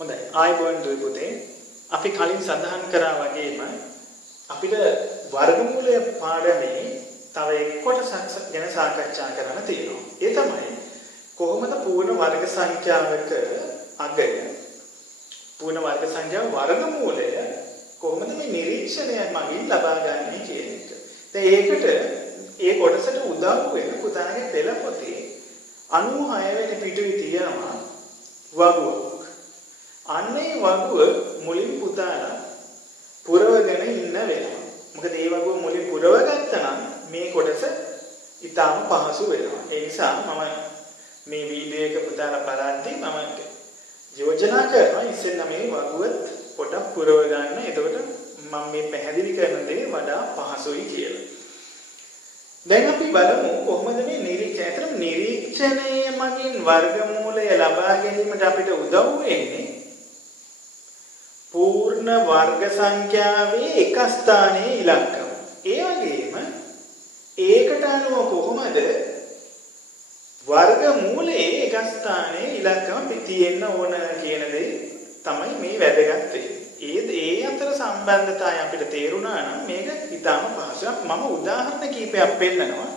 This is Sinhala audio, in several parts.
හොඳයි. ආයුබෝවන් දුවේ පුතේ. අපි කලින් සඳහන් කරා වගේම අපිට වර්ගමූලය පාඩමේ තව එක් කොටසක් ගැන සාකච්ඡා කරන්න තියෙනවා. ඒ තමයි කොහොමද පූර්ණ වර්ග සංඛ්‍යාවක අගය පූර්ණ වර්ග සංඛ්‍යාව වර්ගමූලය කොහොමද මේ නිරීක්ෂණය මගින් ලබා ගන්නේ කියන එක. දැන් ඒකට ඒ කොටසට උදව් වෙන පුතාගේ පෙළ පොතේ 96 වෙනි පිටුවේ තියෙනවා වගුවක්. අන්නේ වගුව මුලින් පුතාලා පුරවගෙන ඉන්න වෙනවා. මොකද ඒ වගුව මුලින් පුරව ගත්තා නම් මේ කොටස ඊටාම පහසු වෙනවා. ඒ නිසා මම මේ වීඩියෝ එක පුතාලා බලද්දී මම යෝජනා කරනවා ඉස්සෙල්ලා මේ වගුව පොඩක් පුරව ගන්න. එතකොට මම මේ පැහැදිලි කරන දේ වඩා පහසුයි කියලා. දැන් අපි බලමු කොහොමද මේ නිරීක්ෂණය මගින් වර්ගමූලය ලබා ගැනීමට අපිට උදව් වෙන්නේ පූර්ණ වර්ග සංඛ්‍යාවේ එක ස්ථානයේ ඉලක්කම. ඒ වගේම ඒකට අනුව කොහොමද වර්ගමූලයේ එක ස්ථානයේ ඉලක්කම තියෙන්න ඕන කියන දේ තමයි මේ වැදගත් වෙන්නේ. ඒ අතර සම්බන්ධතාවය අපිට තේරුණා නම් මේක ඊටාම පහසුයි. මම උදාහරණ කීපයක් පෙන්නනවා.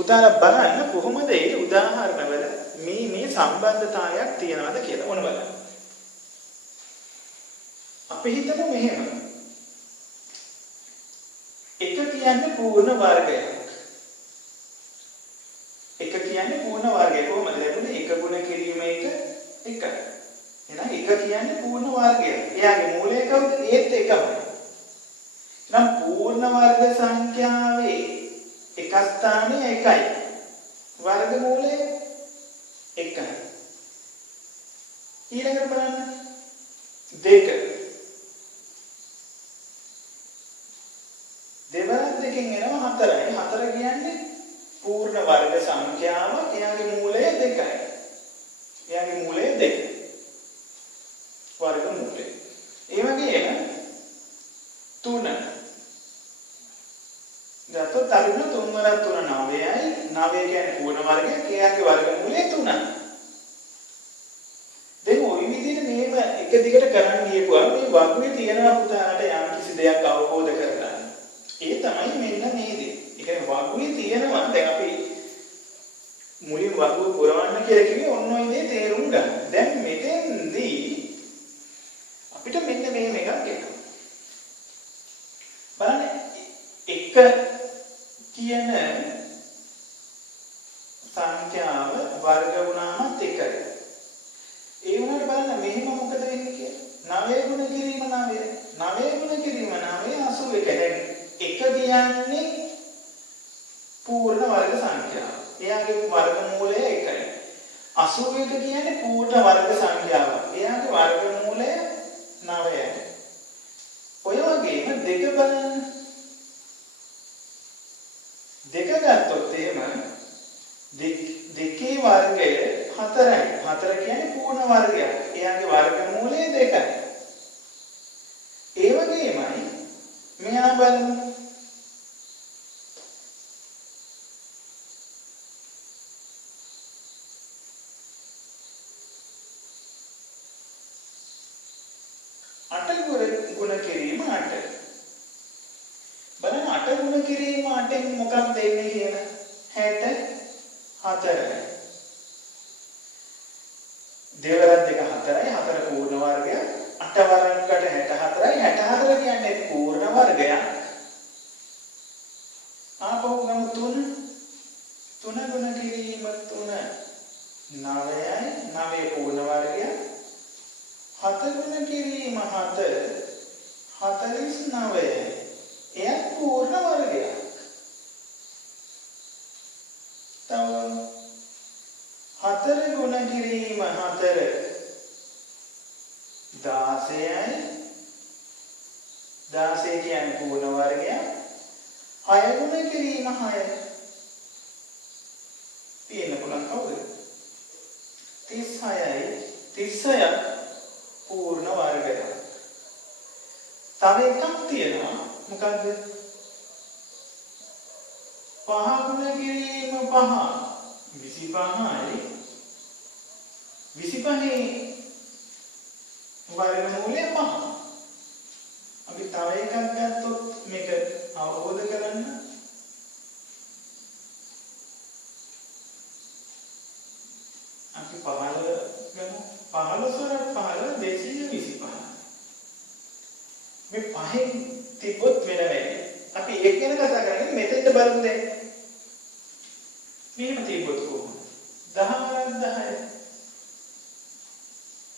උදාහරණ බලන්න කොහොමද මේ උදාහරණවල මේ සම්බන්ධතාවයක් තියෙනවද කියලා. ඕන බලන්න. අපි හිතමු මෙහෙම. එක කියන්නේ පූර්ණ වර්ගයක්. එක කියන්නේ පූර්ණ වර්ගය. කොහොමද ලැබුණේ? එක ගුණ කිරීම එක එකයි. එහෙනම් එක කියන්නේ පූර්ණ වර්ගය. එයාගේ මූලය කවුද? ඒත් එකමයි. එහෙනම් පූර්ණ වර්ග සංඛ්‍යාවේ එක ස්ථානයේ එකයි. වර්ගමූලය එකයි. ඊළඟට බලන්න. දෙක. දෙවරක් දෙකෙන් එනවා හතරයි. හතර කියන්නේ පූර්ණ වර්ග සංඛ්‍යාවක්. එයාගේ මූලය දෙකයි. එයාගේ මූලය දෙක. වර්ගමූලය. ඒ වගේම 3. ගත්තොත් අරින 3 වරක් 3 9යි. 9 කියන්නේ පූර්ණ වර්ගයක්. එයාගේ වර්ගමූලය 3යි. දැන් ওই විදිහට මේව එක දිගට කරන් ගියපුවා මේ වගුවේ තියෙනවා පුතාලට යම් කිසි දෙයක් අවබෝධ කරගන්න. ඒ තමයි මෙන්න මේ දේ. ඒ කියන්නේ වගුවේ තියෙනවා දැන් අපි මුලින් වගුව පුරවන්න කියලා කිව්වේ ඔන්න ඔය දේ තේරුම් ගන්න. දැන් මෙතෙන්දී අපිට මෙන්න මේ එකක් එනවා. බලන්න එක කියන සංඛ්‍යාව වර්ග වුණාමත් එකයි. ඒ වුණාට බලන්න මෙහෙම මොකද වෙන්නේ කියලා. 9 ගුණ කිරීම 9. 9 ගුණ කිරීම 9 81. දැන් එක කියන්නේ පූර්ණ වර්ග සංඛ්‍යාව. එයාගේ වර්ගමූලය එකයි. 81 කියන්නේ පූර්ණ වර්ග සංඛ්‍යාවක්. එයාගේ වර්ගමූලය 9යි. ඔය වගේම දෙක බලන්න. දෙක ගත්තොත් එහෙම දෙකේ වර්ගය 4යි. 4 කියන්නේ පූර්ණ වර්ගයක්. එයාගේ වර්ගමූලය 2යි. ඒ වගේමයි මෙයා බලමු. ගුණ කිරීම 8. බලන්න 8 ගුණ කිරීම 8න් මොකක්ද දෙන්නේ කියලා? 64යි. දෙවරක් දෙක 4යි. 4 පූර්ණ වර්ගයක්. 8 වරකට 64යි. 64 කියන්නේ පූර්ණ වර්ගයක්. ආපහු ගමු 3. 3 ගුණ කිරීම 3 9යි. 9 පූර්ණ වර්ගයක්. 7 ගුණ කිරීම 7 49යි. එයත් පූර්ණ වර්ගයක්. තව 4 ගුණ කිරීම 4 16යි. 16 කියන්නේ පූර්ණ වර්ගයක්. 6 ගුණ කිරීම 6 තියෙන්න පුළුවන් කවුද? 36යි. 36ක් පූර්ණ වර්ගයක්. තව එකක් තියෙනවා. මොකද්ද? 5 ගුණ කිරීම 5 25යි. 25 වර්ගමූලය 5. අපි තව එකක් ගත්තොත් මේක අවබෝධ කරගන්න. අපි 15 ගමු. 15 15 225. මේ පහෙන් තිබොත් වෙන වෙන්නේ. අපි ඒක ගැන කතා කරන්නේ මෙතෙන්ට බලමු දැන්. මෙහෙම තිබොත් කොහොමද? 10 10.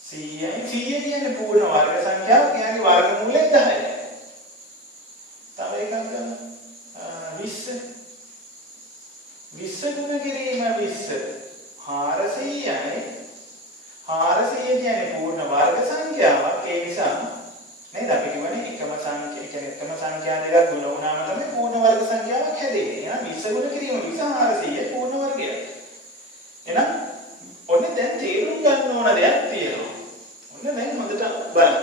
100 කියන්නේ පූර්ණ වර්ග සංඛ්‍යාව. කියන්නේ වර්ගමූලය 10යි. තව එකක් ගන්න. 20. 20 ගුණ කිරීම 20. 400යි. 400 කියන්නේ පූර්ණ වර්ග සංඛ්‍යාවක්. ඒ නිසා නේද අපි කියවනේ එකම සංඛ්‍යාව කියන්නේ එකම සංඛ්‍යා දෙකක් ගුණ වුණාම තමයි පූර්ණ වර්ග සංඛ්‍යාවක් හැදෙන්නේ. එහෙනම් 20 ගුණ කිරීම 400 පූර්ණ වර්ගය. එහෙනම් ඔන්න දැන් තේරුම් ගන්න ඕන දෙයක් තියෙනවා. ඔන්න දැන් හොඳට බලන්න.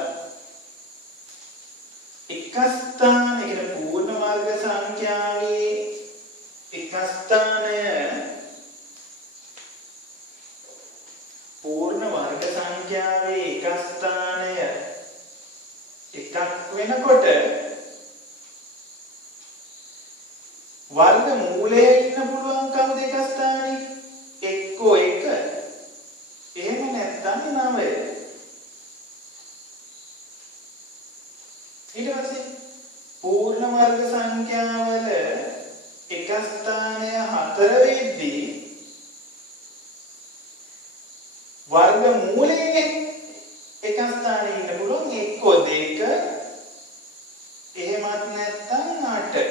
එක ස්ථානයක පූර්ණ වර්ග සංඛ්‍යාවේ එක ස්ථානය පූර්ණ වර්ග සංඛ්‍යාවේ එක ස්ථානය එකක් වෙනකොට වර්ග මූලයේ ඉන්න පුළුවන් කවුද එක ස්ථානේ? එක්කෝ 1. එහෙම නැත්නම් 9. ඊට පස්සේ පූර්ණ වර්ග සංඛ්‍යාවල එක ස්ථානය 4 වෙද්දී වර්ග මූලයේ එක ස්ථානයේ ඉන්න පුළුවන් එක්කෝ 2 එහෙමත් නැත්නම් 8.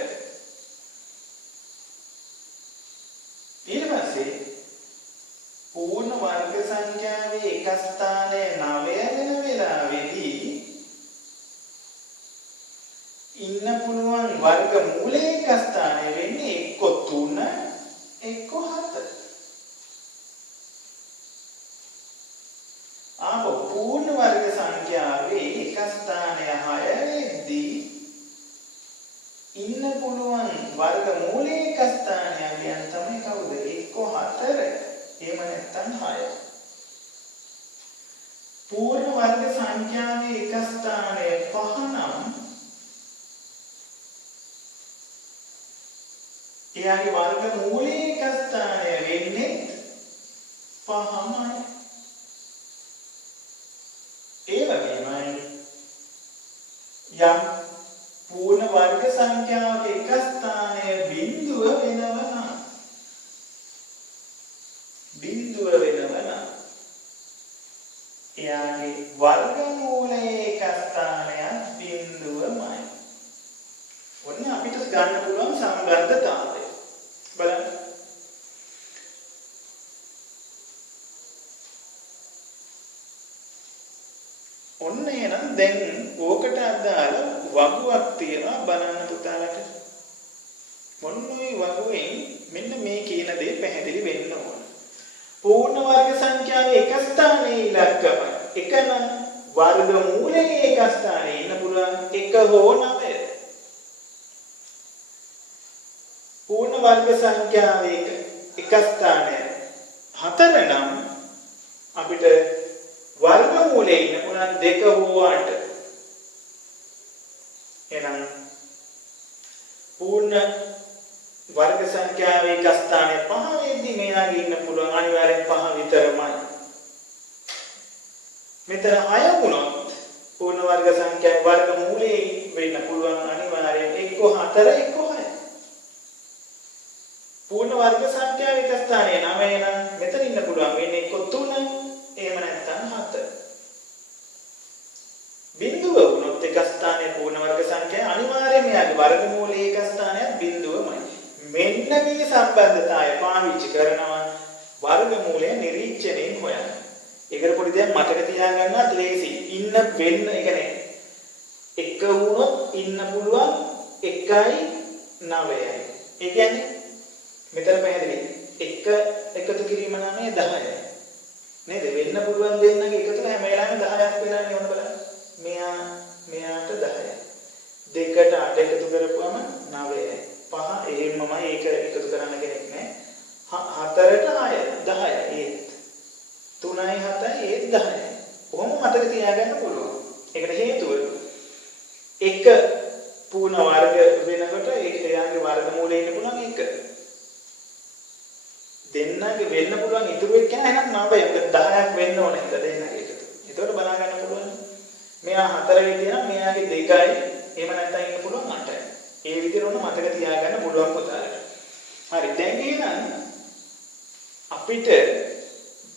ඊට පස්සේ පූර්ණ වර්ග සංඛ්‍යාවේ එක ස්ථානයේ 9 වෙන වෙලාවේදී ඉන්න පුළුවන් වර්ග මූලයේ එක ස්ථානයේ වෙන්නේ එක්කෝ 3 එක්කෝ 7. පූර්ණ වර්ග සංඛ්‍යාවේ එක ස්ථානය 6 වෙද්දී ඉන්න පුළුවන් වර්ග මූලයේ එක ස්ථානයක් ගැන තමයි කවුද? එක්කෝ 4 එහෙම නැත්නම් 6. පූර්ණ වර්ග සංඛ්‍යාවේ එක ස්ථානය 5 නම් එයාගේ වර්ග මූලයේ එක ස්ථානය වෙන්නේ 5යි. ඒ වගේමයි යම් පූර්ණ වර්ග සංඛ්‍යාවක එක ස්ථානය බිඳුව වෙනවා එයාගේ වර්ගමූලයේ එක ස්ථානයක් බිඳුවමයි. ඔන්න අපිට ගන්න පුළුවන් සම්බන්ධතාවය බලන්න. ඔන්න එහෙනම් දැන් ඕකට අදාළ වගුවක් තියෙනවා බලන්න පුතාලට. මොන වගුවෙන් මෙන්න මේ කියන දේ පැහැදිලි වෙන්න ඕන. පූර්ණ වර්ග සංඛ්‍යාවේ එක ස්ථානයේ ඉලක්කම එක නම් වර්ගමූලයේ එක ස්ථානයේ ඉන්න පුළුවන් එක හෝ 9. පූර්ණ වර්ග සංඛ්‍යාවේ එක ස්ථානය 4 නම් අපිට වර්ගමූලයේ ඉන්න පුළුවන් 2 හෝ 8. එහෙනම් පූර්ණ වර්ග සංඛ්‍යාවේ එක ස්ථානයේ 5 වෙද්දී මෙයාගේ ඉන්න පුළුවන් අනිවාර්යෙන් 5 විතරමයි. මෙතන 6 වුණොත් පූර්ණ වර්ග සංඛ්‍යාවේ වර්ගමූලයේ වෙන්න පුළුවන් අනිවාර්යෙන් එක්ක 4 එක්ක 6. පූර්ණ වර්ග සංඛ්‍යාවේ එක ස්ථානයේ 9 නම් මෙතන ඉන්න පුළුවන් වෙන්නේ එක්ක 3 එහෙම නැත්නම් 7. බිඳුව වුණොත් එක ස්ථානයේ පූර්ණ වර්ග සංඛ්‍යාව අනිවාර්යයෙන්ම එයාගේ වර්ගමූලයේ එක ස්ථානයක් බිඳුවමයි. මෙන්න මේ සම්බන්ධතාවය පාවිච්චි කරනවා වර්ගමූලය නිරීක්ෂණයෙන් හොයන්න. ඒකට පොඩි දෙයක් මතක තියාගන්නත් ලේසි. ඉන්න වෙන්න, ඒ කියන්නේ එක වුණොත් ඉන්න පුළුවන් 1යි 9යි. ඒ කියන්නේ මෙතන පැහැදිලි. එක එකතු කිරීම නම් 10යි. නේද? වෙන්න පුළුවන් දෙන්නගේ එකතු හැම වෙලාවෙම 10ක් වෙනන්නේ මොන බලන්න. මෙයාට 10යි. දෙකට 8 එකතු කරපුවම 9යි. 5 එහෙමමයි ඒක එකතු කරන්න කෙනෙක් නැහැ. 4ට 6 10යි ඒත්. 3යි 7යි ඒත් 10යි. කොහොම මතක තියාගන්න පුළුවන්. ඒකට හේතුව එක පූර්ණ වර්ග වෙනකොට එයාගේ වර්ගමූලය ඉන්න පුළුවන් එක. දෙන්නගේ වෙන්න පුළුවන් ඉතුරු එක එහෙනම් 9. මොකද 10ක් වෙන්න ඕනේ හින්දා දෙන්නගේ එකතු. ඒතකොට බලා ගන්න පුළුවන්. මෙයා 4 විදියට මෙයාගේ 2යි. එහෙම නැත්නම් ඉන්න පුළුවන් 8යි. ඒ විදිහට උන මතක තියාගන්න පුළුවන් පුතාලට. හරි දැන් එහෙනම් අපිට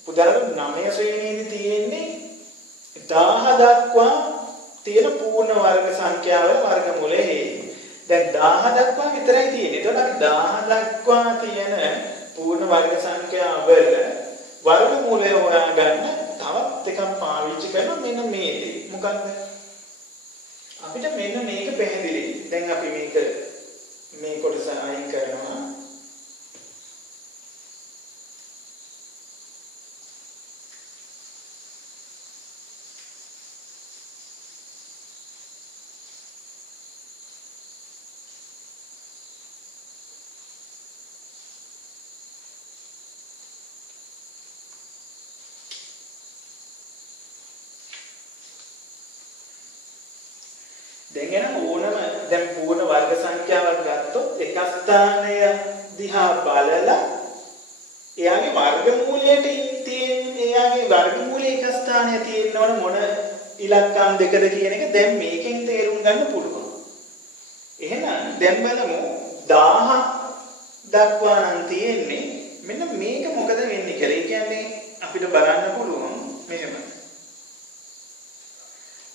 පුතාලට 9 ශ්‍රේණියේදී තියෙන්නේ 1000 දක්වා තියෙන පූර්ණ වර්ග සංඛ්‍යාව වර්ගමූලය හේයි. දැන් 1000 දක්වා විතරයි තියෙන්නේ. ඒතකොට අපි 1000 දක්වා තියෙන පූර්ණ වර්ග සංඛ්‍යාවල වර්ගමූලය හොයාගන්න තවත් එකක් පාවිච්චි කරන මෙන්න මේ දේ. මොකක්ද? අපිට මෙන්න මේක පැහැදිලි. දැන් අපි මේ කොටස අයින් කරනවා. දැන් පූර්ණ වර්ග සංඛ්‍යාවක් ගත්තොත් එක ස්ථානය දිහා බලලා එයාගේ වර්ගමූලයට තියෙන එයාගේ වර්ගමූලයේ එක ස්ථානය තියෙනවන මොන ඉලක්කම් දෙකද කියන එක දැන් මේකෙන් තේරුම් ගන්න පුළුවන්. එහෙනම් දැන් බලමු 1000 දක්වා නම් තියෙන්නේ මෙන්න මේක මොකද වෙන්නේ කියලා. ඒ කියන්නේ අපිට බලන්න පුළුවන් මෙහෙම.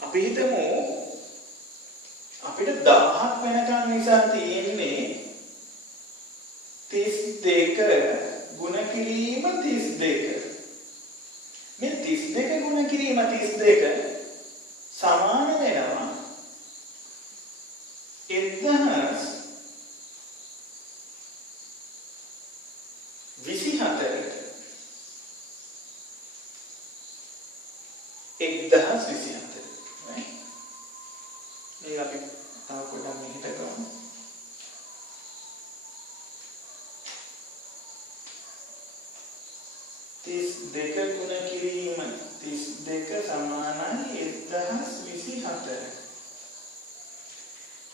අපි හිතමු අපිට 1000ක් වෙනකන් නිසා තියෙන්නේ 32 ගුණ කිරීම 32. මේ 32 ගුණ කිරීම 32 සමාන වෙනවා 1024ට. 1024. මේ අපි තව පොඩ්ඩක් මෙහෙට කරමු. 32 ගුණ කිරීම 32 සමානයි 1024.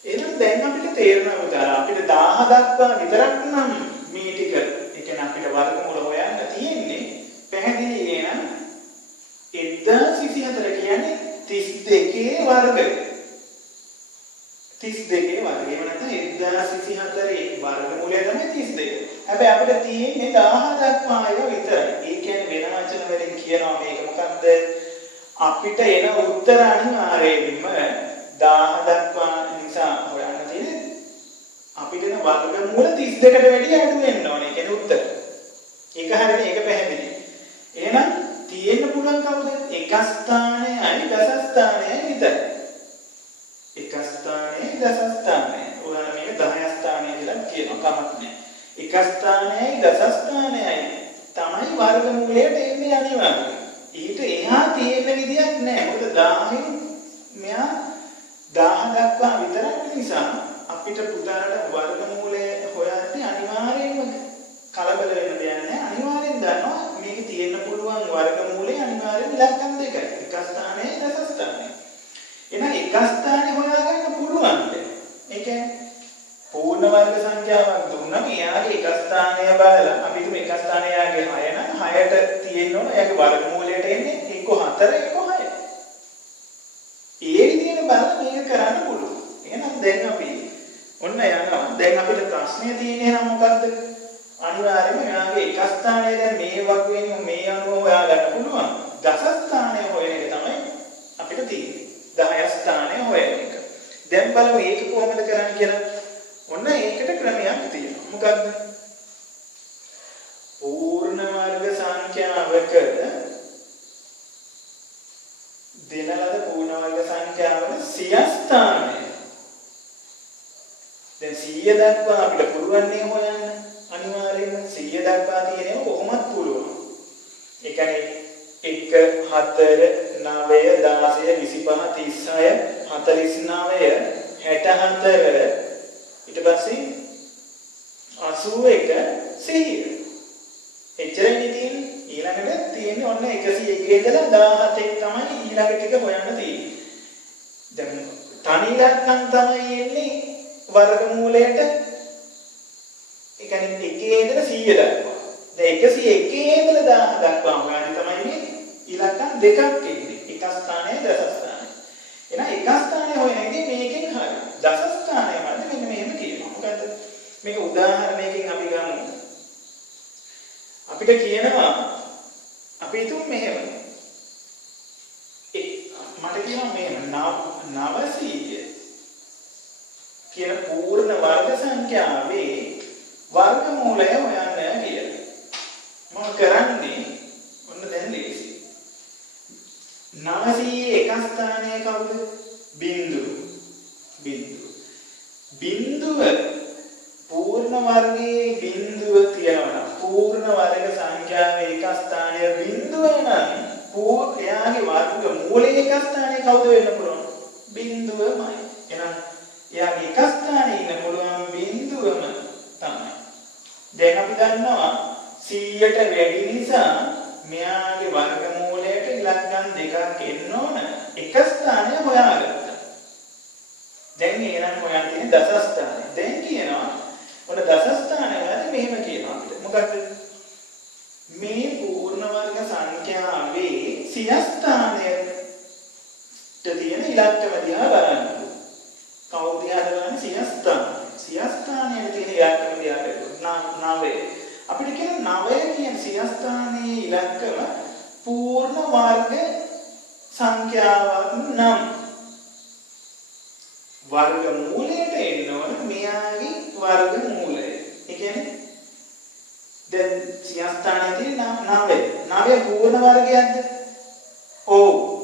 එහෙනම් දැන් අපිට තේරෙනවා පුතා අපිට 1000 දක්වා විතරක් නම් මේ ටික ඒ කියන්නේ අපිට වර්ගමූල හොයන්න තියෙන්නේ පැහැදිලි නේද? 1024 කියන්නේ 32 වර්ගය. 32 වර්ගය. එහෙම නැත්නම් 1024 වර්ගමූලය තමයි 32. හැබැයි අපිට තියෙන්නේ 1000 දක්වා ඒවා විතරයි. ඒ කියන්නේ වෙන වචන වලින් කියනවා මේක මොකක්ද? අපිට එන උත්තර අනිවාර්යයෙන්ම 1000 දක්වා නිසා හොයන්න තියෙන්නේ අපිට එන වර්ගමූල 32කට වැඩිය අඩු වෙන්න ඕනේ. ඒ කියන්නේ උත්තර. ඒක හරියනේ ඒක පැහැදිලි. එහෙනම් තියෙන්න පුළුවන් කවුද? එක ස්ථානයයි දස ස්ථානයයි විතරයි. එක ස්ථානයයි දස ස්ථානයයි. උදාහරණ මේක 10 ස්ථානය කියලා කියනවා කමක් නැහැ. එක ස්ථානයයි දස ස්ථානයයි තමයි වර්ගමූලයට එන්නේ අනිවාර්යයෙන්. ඊට එහා තියෙන විදියක් නැහැ. මොකද 1000න් මෙයා 1000 දක්වා විතරක් නිසා අපිට පුතාලට වර්ගමූලය හොයද්දී අනිවාර්යයෙන්ම කලබල වෙන්න දෙයක් නැහැ. අනිවාර්යෙන් දන්නවා මේක තියෙන්න පුළුවන් වර්ගමූලය අනිවාර්යෙන් ඉලක්කම් දෙකයි. එක ස්ථානයයි දස ස්ථානයයි. එහෙනම් එක ස්ථානේ හොයාගන්න පුළුවන්ද? ඒ කියන්නේ පූර්ණ වර්ග සංඛ්‍යාවක් දුන්නම එයාගේ එක ස්ථානය බලලා අපි හිතමු එක ස්ථානය එයාගේ 6 නම් 6ට තියෙන්න ඕන එයාගේ වර්ගමූලයට එන්නේ එක්ක 4 එක්ක 6. ඒ විදිහට බලලා මේක කරන්න පුළුවන්. එහෙනම් දැන් අපි ඔන්න යනවා. දැන් අපිට ප්‍රශ්නේ තියෙන්නේ නම් මොකද්ද? අනිවාර්යයෙන්ම එයාගේ එක ස්ථානය දැන් මේ වගේම මේ අනුව හොයාගන්න පුළුවන්. දස ස්ථානය හොයන එක තමයි අපිට තියෙන්නේ. 10 ස්ථානය හොයන එක. දැන් බලමු ඒක කොහොමද කරන්නේ කියලා. ඔන්න ඒකට ක්‍රමයක් තියෙනවා. මොකද්ද? පූර්ණ වර්ග සංඛ්‍යාවක දෙන ලද පූර්ණ වර්ග සංඛ්‍යාවක සිය ස්ථානය. දැන් 100 දක්වා අපිට පුළුවන් නේ හොයන්න. අනිවාර්යයෙන්ම 100 දක්වා තියෙනව කොහොමත් පුළුවන්. ඒ කියන්නේ 1 4 9 10 25 36 49 64 ඊට පස්සේ 81 100 එච්චරයි තියෙන්නේ. ඊළඟට තියෙන්නේ ඔන්න 101 ඉඳලා 17ක් තමයි ඊළඟ ටික හොයන්න තියෙන්නේ. දැන් තනි ඉලක්කම් තමයි එන්නේ වර්ගමූලයට. ඒ කියන්නේ 1 ඉඳලා 100 දක්වා. දැන් 101 ඉඳලා 1000 දක්වා හොයන්නේ තමයි මේ ඉලක්කම් දෙකක් එන්නේ. එක ස්ථානයේ දස ස්ථානයේ. එහෙනම් එක ස්ථානයේ හොයන එකේ මේකෙන් හරිය. දස ස්ථානයේ වලදී මෙන්න මෙහෙම කියනවා. මොකද්ද? මේක උදාහරණයකින් අපි ගමු. අපිට කියනවා අපි හිතමු මෙහෙම. මට කියනවා මෙහෙම 900 කියන පූර්ණ වර්ග සංඛ්‍යාවේ වර්ගමූලය හොයන්න කියලා. මම කරන්නේ ඔන්න දැන් ලේසි. 900 එක ස්ථානයේ කවුද? බිංදුව. බිංදුව පූර්ණ වර්ගයේ බිංදුව තියනවා. පූර්ණ වර්ග සංඛ්‍යාවේ එක ස්ථානයේ බිංදුව නම් එයාගේ වර්ග මූලයේ එක ස්ථානයේ කවුද වෙන්න පුළුවන්? බිංදුවමයි. එහෙනම් එයාගේ එක ස්ථානයේ ඉන්න පුළුවන් බිංදුවම තමයි. දැන් අපි දන්නවා 100ට වැඩි නිසා මෙයාගේ වර්ග මූලයට ඉලක්කම් දෙකක් එන්න ඕන. එක ස්ථානය හොයාගත්තා. දැන් ඊළඟ හොයන්න තියෙන දස ස්ථානය. දැන් කියනවා ඔන්න දස ස්ථානය වලදී මෙහෙම කියනවා අපිට. මොකක්ද? මේ පූර්ණ වර්ග සංඛ්‍යාවේ සිය ස්ථානයට තියෙන ඉලක්කම දිහා බලන්න. කවුද දිහාද බලන්නේ? සිය ස්ථානය. සිය ස්ථානයේ තියෙන ඉලක්කම දිහා බලන්න. 9. අපිට කියන 9 කියන සිය ස්ථානයේ ඉලක්කම පූර්ණ වර්ග සංඛ්‍යාවක් නම් වර්ග මූලයට එන්න ඕන මෙයාගේ වර්ග මූලය. ඒ කියන්නේ දැන් සිය ස්ථානයේ තියෙන 9. 9 පූර්ණ වර්ගයක්ද? ඔව්.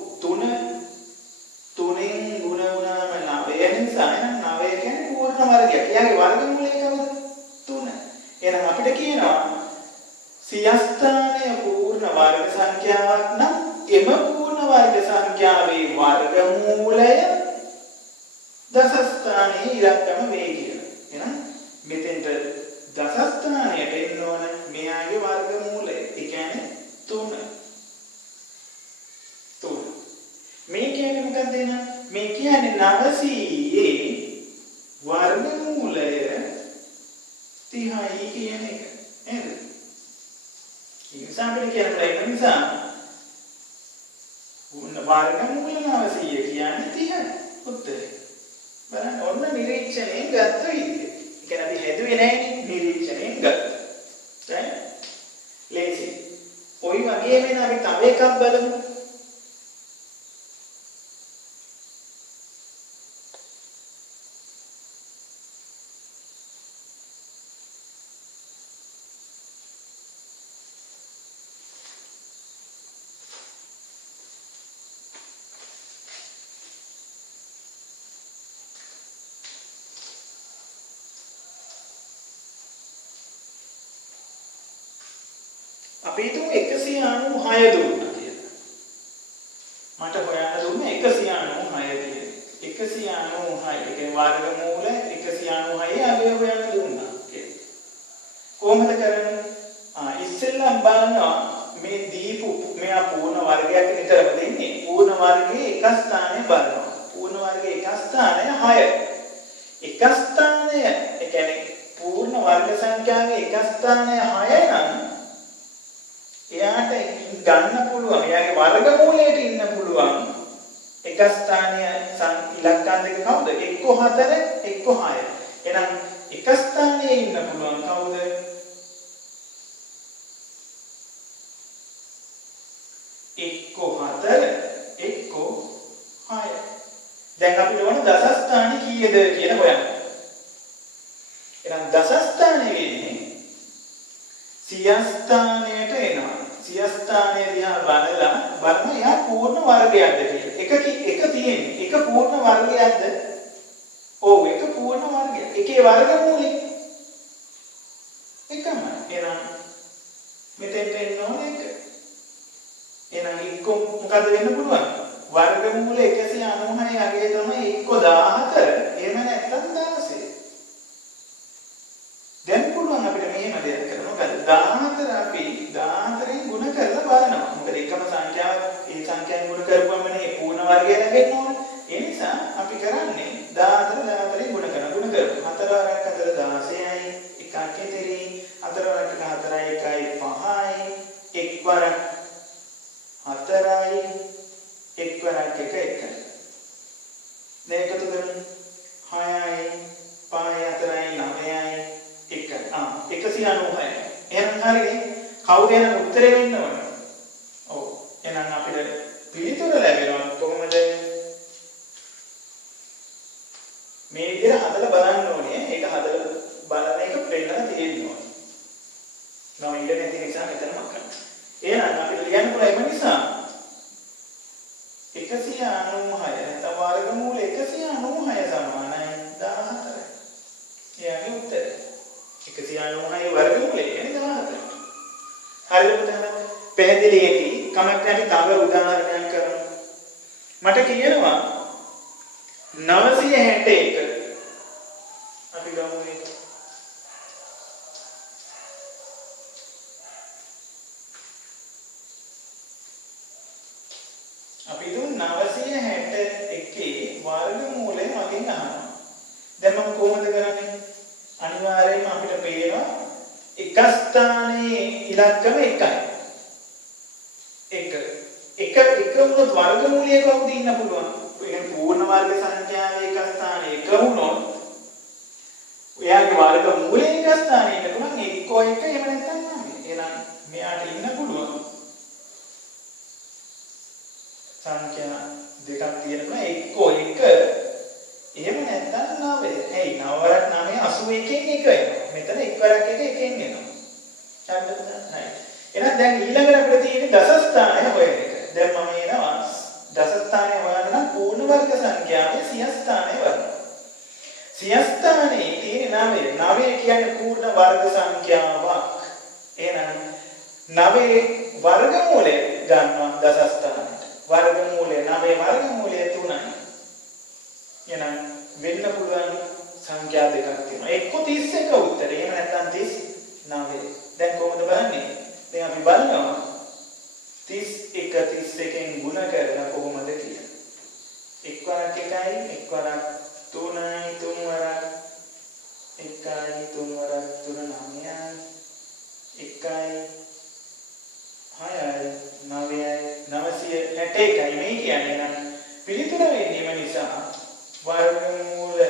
3න් ගුණ වුණාම 9 නිසා එහෙනම් 9 කියන්නේ පූර්ණ වර්ගයක්. එයාගේ වර්ග මූලය කවුද? 3. එහෙනම් අපිට කියනවා සිය ස්ථානය පූර්ණ වර්ග සංඛ්‍යාවක් නම් එම පූර්ණ වර්ග සංඛ්‍යාවේ වර්ග මූලය දස ස්ථානයේ ඉලක්කම වේ කියලා. එහෙනම් මෙතෙන්ට දස ස්ථානයට එන්න ඕන මෙයාගේ වර්ග මූලය. ඒ කියන්නේ 3. මේ කියන්නේ මොකක්ද එහෙනම්? මේ කියන්නේ 900 වර්ග මූලය 30යි කියන එක. නේද? ඒ නිසා අපිට කියන්න පුළුවන් නිසා වර්ගමූල 900 කියන්නේ 30යි. උත්තරේ. බලන්න ඔන්න නිරීක්ෂණයෙන් ගත්ත විදිය. ඒ කියන්නේ අපි හැදුවේ නැහැ නිරීක්ෂණයෙන් ගත්තා. right? ලේසි. ඔය වගේම නේ අපි තව එකක් බලමු. අපි හිතමු 196 දුන්නා කියලා. මට හොයන්න දුන්නේ 196 කියලා. 196 ඒ කියන්නේ වර්ගමූල 196 අගය හොයන්න දුන්නා කියලා. කොහොමද කරන්නේ? ඉස්සෙල්ලා බලනවා මේ දීපු මෙයා පූර්ණ වර්ගයක් විතරම දෙන්නේ. පූර්ණ වර්ගයේ එක ස්ථානය බලනවා. පූර්ණ වර්ගයේ එක ස්ථානය 6. එක ස්ථානය ඒ කියන්නේ පූර්ණ වර්ග සංඛ්‍යාවේ එක ස්ථානය 6 නම් එයාට ගන්න පුළුවන් එයාගේ වර්ගමූලයට ඉන්න පුළුවන් එක ස්ථානීය ඉලක්කම් දෙක කවුද? එක්ක 4 එක්ක 6. එහෙනම් එක ස්ථානයේ ඉන්න පුළුවන් කවුද? එක්ක 4 එක්ක 6. දැන් අපිට ඕන දස ස්ථානේ කීයද කියලා හොයන්න. එහෙනම් දස ස්ථානේ වෙන්නේ සිය ස්ථානයට එනවා. සිය ස්ථානයේ දිහා බලන එයා පූර්ණ වර්ගයක්ද කියලා. එක තියෙන්නේ. එක පූර්ණ වර්ගයක්ද? ඔව් එක පූර්ණ වර්ගයක්. එකේ වර්ගමූලය එකම. එහෙනම් මෙතෙන්ට එන්න ඕනේ එක. එහෙනම් එක්ක මොකද වෙන්න පුළුවන්? වර්ගමූල 196 අගය තමයි එක්ක 14. එහෙම නැත්නම් 16. දැන් පුළුවන් අපිට මෙහෙම දෙයක් කරන්න. මොකද 14 අපි 14න් ගුණ කරලා වර්ගය ලැබෙන්න ඕන. ඒ නිසා අපි කරන්නේ 14 14 ගුණ කරමු. 4 වරක් 4 16යි. එකක් ඉතිරි. 4 වරක් 4යි 1යි 5යි. එක් වරක් 4යි. එක් වරක් 1 1යි. දැන් එකතු කරමු. 6යි 5යි 4යි 9යි 1යි. 196යි. එහෙනම් හරිනේ. කවුද යන උත්තරේ වෙන්න ඕන? ඔව්. එහෙනම් අපිට පිළිතුර ලැබෙනවා කොහොමද? මේ විදිහට හදලා බලන්න ඕනේ. ඒක හදලා බලන එක පෙන්නලා තියෙන්න ඕනේ. නම් ඉන්න නැති නිසා මෙතනම කරන්න. එහෙනම් අපිට ලියන්න පුළුවන් ඒ නිසා 196 නැත්නම් වර්ගමූල 196 සමානයි 14. එයාගේ උත්තරය. 196 වර්ගමූලය කියන්නේ 14. හරිද පුතේ? පැහැදිලි ඇති. කමක් නැති තව උදාහරණයක් කරමු. මට කියනවා 961. අපි ගමු මේක. අපි දුන් 961 වර්ගමූලය මගෙන් අහනවා. දැන් මම කොහොමද කරන්නේ? අනිවාර්යයෙන්ම අපිට පේනවා එක ස්ථානයේ ඉලක්කම 1යි. එක වුණොත් වර්ගමූලය කවුද ඉන්න පුළුවන්? ඒ කියන්නේ පූර්ණ වර්ග සංඛ්‍යාවේ එක ස්ථානයේ එක වුණොත් එයාගේ වර්ගමූලය එක ස්ථානයේ ඉන්න පුළුවන් එක්කෝ එක එහෙම නැත්නම් නැහැ. එහෙනම් මෙයාට ඉන්න පුළුවන් සංඛ්‍යා දෙකක් තියෙනවා එක්කෝ එක එහෙම නැත්නම් 9. ඇයි 9 වරක් 9 81කින් එක එනවා. මෙතන එක් වරක් එක එකෙන් එනවා. හරිද? හරි. එහෙනම් දැන් ඊළඟට අපිට තියෙන්නේ දස ස්ථානය හොයන එක. දැන් මම එනවා දස ස්ථානය හොයන්න නම් පූර්ණ වර්ග සංඛ්‍යාවේ සිය ස්ථානය වරන. සිය ස්ථානයේ තියෙන 9. 9 කියන්නේ පූර්ණ වර්ග සංඛ්‍යාවක්. එහෙනම් 9 වර්ගමූලය ගන්නවා දස ස්ථානයට. වර්ගමූලය 9 වර්ගමූලය 3යි. එහෙනම් වෙන්න පුළුවන් සංඛ්‍යා දෙකක් තියෙනවා. එක්ක 31 උත්තරේ. එහෙම නැත්නම් 39. දැන් කොහොමද බලන්නේ? දැන් අපි බලනවා 31 31න් ගුණ කරලා කොහොමද කියලා. එක් වරක් 1යි, එක් වරක් 3යි, 3 වරක් 1යි, 3 වරක් 3 9යි, 1යි 6යි, 9යි, 961යි මේ කියන්නේ නම් පිළිතුර වෙන්නේම නිසා වර්ගමූල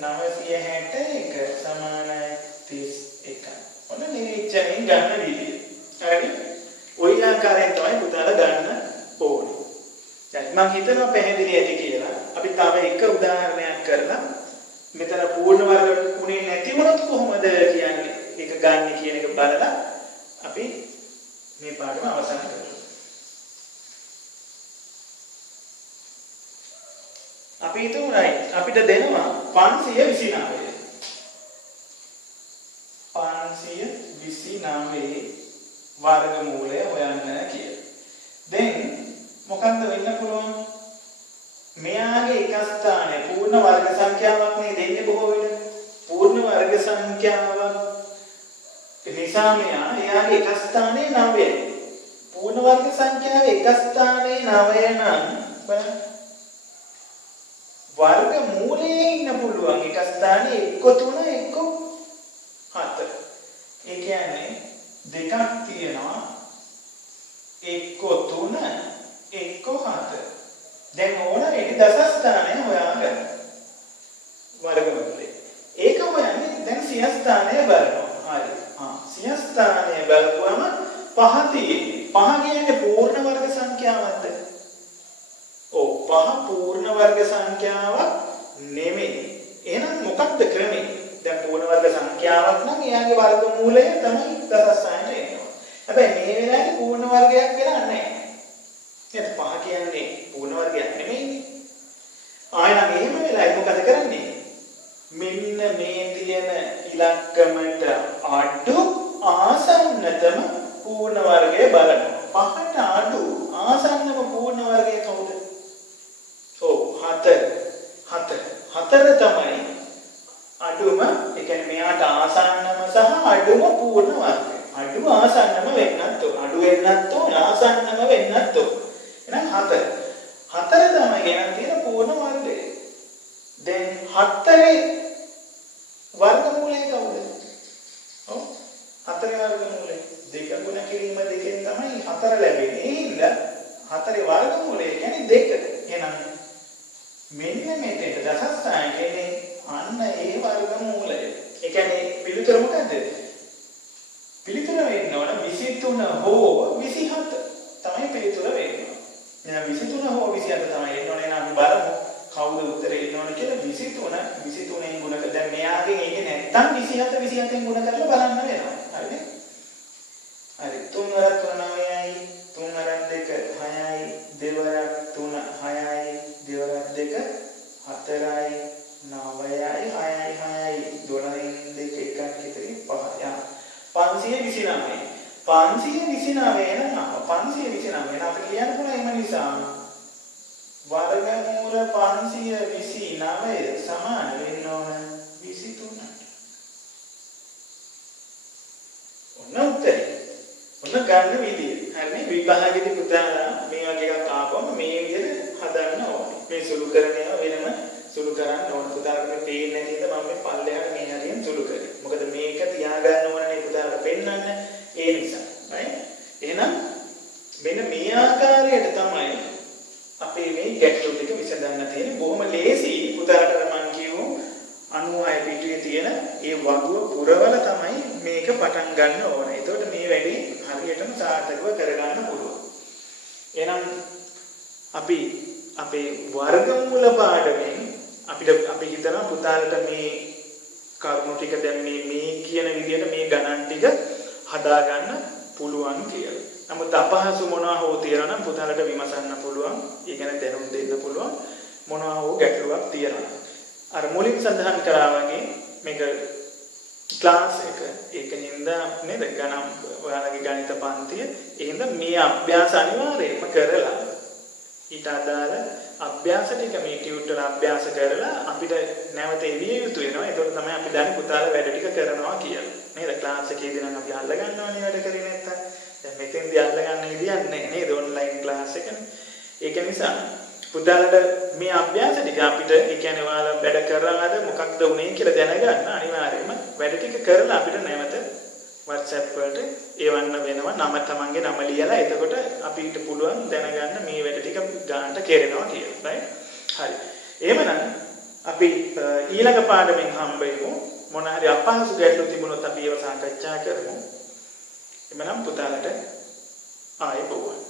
961 සමානයි 31. ඔන්න නිරීක්ෂණයෙන් ගන්න විදිය. හරි? ওই ආකාරයෙන් තමයි පුතාලා ගන්න ඕනේ. දැන් මම හිතනවා පැහැදිලි ඇති කියලා. අපි තව එක උදාහරණයක් කරලා මෙතන පූර්ණ වර්ග උනේ නැති වුණොත් කොහොමද කියන්නේ? ඒක ගන්න කියන එක බලලා අපි මේ පාඩම අවසන් කරමු. අපි හිතමු අපිට දෙනවා 529. 529 වර්ගමූලය හොයන්න කියලා. දැන් මොකක්ද වෙන්න පුළුවන්? මෙයාගේ එක ස්ථානයේ පූර්ණ වර්ග සංඛ්‍යාවක් නේ දෙන්නේ බොහෝ වෙන. පූර්ණ වර්ග සංඛ්‍යාවක් නිසා එයාගේ එක ස්ථානයේ 9යි. පූර්ණ වර්ග සංඛ්‍යාවේ එක ස්ථානයේ 9 නම් බලන්න වර්ගමූලයේ ඉන්න පුළුවන් එක ස්ථානයේ 1 3 1 7. ඒ කියන්නේ දෙකක් තියෙනවා 1 3 1 7. දැන් ඕන මේක දස ස්ථානය හොයාගන්න. වර්ගමූලය. ඒක හොයන්නේ දැන් සිය ස්ථානය බලනවා. හරි. සිය ස්ථානය බලපුවම 5 තියෙන්නේ. 5 කියන්නේ පූර්ණ වර්ග සංඛ්‍යාවක්ද? ඔව් 5 පූර්ණ වර්ග සංඛ්‍යාවක් නෙමෙයි. එහෙනම් මොකක්ද ක්‍රමය? දැන් පූර්ණ වර්ග සංඛ්‍යාවක් නම් එයාගේ වර්ගමූලය තමයි දස ස්ථානයට එනවා. හැබැයි මේ වෙලාවේ පූර්ණ වර්ගයක් වෙලා නැහැ. එහෙනම් 5 කියන්නේ පූර්ණ වර්ගයක් නෙමෙයිනේ. ආයෙත් එහෙම වෙලාවයි මොකද කරන්නේ? මෙන්න මේ තියෙන ඉලක්කමට අඩු ආසන්නතම පූර්ණ වර්ගය බලනවා. 5ට අඩු ආසන්නම පූර්ණ වර්ගය කවුද? ඔව් 4 තමයි අඩුම. ඒ කියන්නේ මෙයාට ආසන්නම සහ අඩුම පූර්ණ වර්ගය. අඩු ආසන්නම වෙන්නත් ඕන. අඩු වෙන්නත් ඕන ආසන්නම වෙන්නත් ඕන. එහෙනම් 4 තමයි ගෙනත් තියෙන පූර්ණ වර්ගය. දැන් 4 වර්ගමූලය කවුද? ඔව් 4 වර්ගමූලය 2 ගුණ කිරීම 2කින් තමයි 4 ලැබෙන්නේ. ඒ හින්දා 4 වර්ගමූලය කියන්නේ 2. එහෙනම් මෙන්න මෙතෙන්ට දසස්ථාන කියන්නේ අන්න ඒ වර්ගමූලය. ඒ කියන්නේ පිළිතුර මොකද්ද? පිළිතුර වෙන්න ඕන 23 හෝ 27 තමයි පිළිතුර වෙන්න ඕන. එහෙනම් 23 හෝ 27 තමයි එන්න ඕනේ. එහෙනම් අපි බලමු කවුද උත්තරේ එන්න ඕන කියලා. 23න් ගුණ කර දැන් මෙයාගෙන් එන්නේ නැත්තම් 27න් ගුණ කරලා බලන්න වෙනවා. හරිද? හරි 3 වරක් 3 9යි 3 වරක් 2 6යි 2 වරක් 3 6යි 2 වරක් 2 4යි 9යි 6යි 12න් 2 එකක් ඉතිරි 5යි 529 නම් 529 නම් අපිට ලියන්න පුළුවන් එම නිසා වර්ගමූල 529 සමාන වෙන්න ඕන 23ට. ඔන්න උත්තරේ. ඔන්න ගන්න විදිය. හරිනේ විභාගෙදී පුතාලා මේ වගේ එකක් ආපුවම මේ විදිහට හදන්න ඕනේ. මේ සුළු කරන ඒවා වෙනම සුළු කරන්න ඕන. පුතාලට පේන්නේ නැති ඉඳ මම මේ පල්ලෙහාට මේ හරියෙන් සුළු කරේ. මොකද මේක තියාගන්න ඕනනේ පුතාලට පෙන්වන්න. ඒ නිසා. right? එහෙනම් මෙන්න මේ ආකාරයට තමයි අපේ මේ ගැටලු ටික විසඳන්න තියෙන්නේ. බොහොම ලේසි පුතාලට මම කියමු 96 පිටුවේ තියෙන ඒ වගුව පුරවල තමයි මේක පටන් ගන්න ඕනේ. එතකොට මේ වැඩේ හරියටම සාර්ථකව කරගන්න පුළුවන්. එහෙනම් අපි අපේ වර්ගමූල පාඩමෙන් අපි හිතනවා පුතාලට මේ කරුණු ටික දැන් මේ කියන විදිහට මේ ගණන් ටික හදා ගන්න පුළුවන් කියලා. නමුත් අපහසු මොනවා හෝ තියෙනවා නම් පුතාලට විමසන්න පුළුවන්. ඒ ගැන දැනුම් දෙන්න පුළුවන්. මොනවා හෝ ගැටලුවක් තියෙනවා. අර මුලින් සඳහන් කරා වගේ මේක ක්ලාස් එක ඒකින්ද නේද ගණන් ඔයාලගේ ගණිත පන්තිය එහෙනම් මේ අභ්‍යාස අනිවාර්යයෙන්ම කරලා ඊට අදාළ අභ්‍යාස ටික මේ ටියුටර් අභ්‍යාස කරලා අපිට නැවත එවිය යුතු වෙනවා. ඒක තමයි අපි දැන් පුතාලා වැඩ ටික කරනවා කියලා. නේද? ක්ලාස් එකේදී නම් අපි අල්ල ගන්නවනේ වැඩ කරේ නැත්තම්. දැන් මෙතෙන්දී අල්ල ගන්න විදියක් නැහැ නේද? ඔන්ලයින් ක්ලාස් එකනේ. ඒක නිසා පුතාලට මේ අභ්‍යාස ටික අපිට ඒ කියන්නේ ඔයාලා වැඩ කරලාද මොකක්ද උනේ කියලා දැනගන්න අනිවාර්යයෙන්ම වැඩ ටික කරලා අපිට නැවත WhatsApp වලට එවන්න වෙනවා නම තමන්ගේ නම ලියලා එතකොට අපිට පුළුවන් දැනගන්න මේ වැඩ ටික ගන්නට කෙරෙනවා කියලා. right? හරි. එහෙමනම් අපි ඊළඟ පාඩමෙන් හම්බ වෙමු. මොන හරි අපහසු ගැටලු තිබුණොත් අපි ඒව සාකච්ඡා කරමු. එමනම් පුතාලට ආයෙ බොහොම